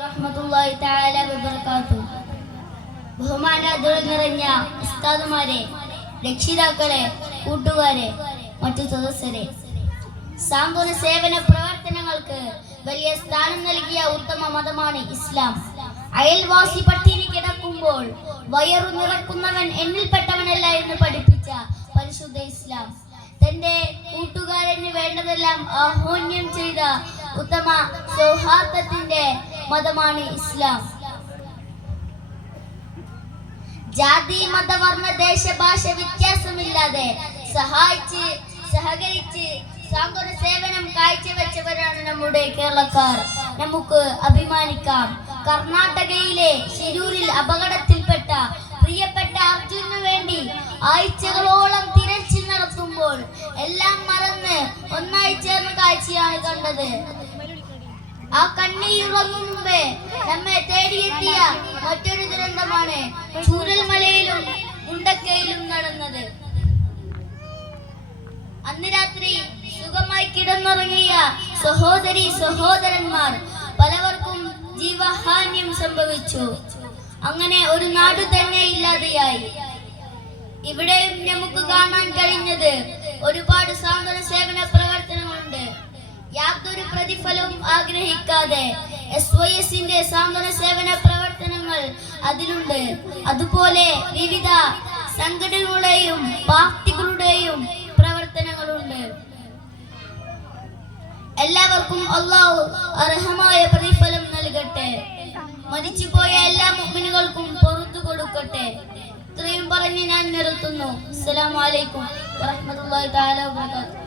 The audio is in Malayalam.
റഹ്മത്തുള്ളാഹി തആല വബറകാതുഹു. ബഹുമാനാദരം നിറഞ്ഞ ഉസ്താദുമാരെ, രക്ഷിതാക്കളെ, കൂട്ടുകാരെ, മറ്റു സദസ്യരെ, സാന്ത്വന സേവന പ്രവർത്തനങ്ങൾക്ക് വലിയ സ്ഥാനം നൽകിയ ഉത്തമ മതമാണ് ഇസ്ലാം. അയൽവാസി പട്ടിണി കിടക്കുമ്പോൾ വയറു നിറക്കുന്നവൻ എന്നിൽപ്പെട്ടവനല്ല എന്ന് പഠിപ്പിച്ച പരിശുദ്ധ ഇസ്ലാം, തന്റെ കൂട്ടുകാരന് വേണ്ടതെല്ലാം ആഹ്വാനം ചെയ്ത ഉത്തമ സൗഹാർദ്ദത്തിന്റെ മതമാണ് ഇസ്ലാം. ജാതി മത വർണ്ണ ദേശ ഭാഷ വ്യത്യാസമില്ലാതെ സഹായിച്ച് സഹകരിച്ച് സാന്ത്വന സേവനം കാഴ്ചവെച്ചവരാണ് നമ്മുടെ കേരളക്കാർ. നമുക്ക് അഭിമാനിക്കാം. കർണാടകയിലെ ശിരൂരിൽ അപകടത്തിൽപ്പെട്ട പ്രിയപ്പെട്ട അർജുനു വേണ്ടി ആഴ്ചകളോളം തിരച്ചിൽ നടത്തുമ്പോൾ എല്ലാം മറന്ന് ഒന്നായി ചേർന്ന കാഴ്ചയാണ് കണ്ടത്. ആ കണ്ണീരുറങ്ങും മുമ്പേ നമ്മെ തേടിയെത്തിയ മറ്റൊരു ദുരന്തമാണ് ചൂരൽമലയിലും മുണ്ടക്കയിലും നടന്നത്. അന്ന് രാത്രി സുഖമായി കിടന്നുറങ്ങിയ സഹോദരി സഹോദരന്മാർ പലവർക്കും ജീവഹാന്യം സംഭവിച്ചു. അങ്ങനെ ഒരു നാട് തന്നെ ഇല്ലാതെയായി. ഇവിടെയും നമുക്ക് കാണാൻ കഴിഞ്ഞത് ഒരുപാട് സാന്ത്വന സേവന പ്രവർത്തനങ്ങളുണ്ട്. യാതൊരു പ്രതിഫലവും ആഗ്രഹിക്കാതെ SYSന്റെ സാന്ത്വന സേവന പ്രവർത്തനങ്ങൾ അതിലുണ്ട്. അതുപോലെ വിവിധ സംഘടനകളുടെയും പാർട്ടികളുടെയും പ്രവർത്തനങ്ങളുണ്ട്. എല്ലാവർക്കും അല്ലാഹു അർഹമായ പ്രതിഫലം നൽകട്ടെ. മരിച്ചുപോയ എല്ലാ മുഅ്മിനുകൾക്കും പുറത്തു കൊടുക്കട്ടെ. ഇത്രയും പറഞ്ഞ് ഞാൻ നിർത്തുന്നു. അസ്സലാമു അലൈക്കും വറഹ്മത്തുള്ളാഹി തആല വബറകാതുഹു.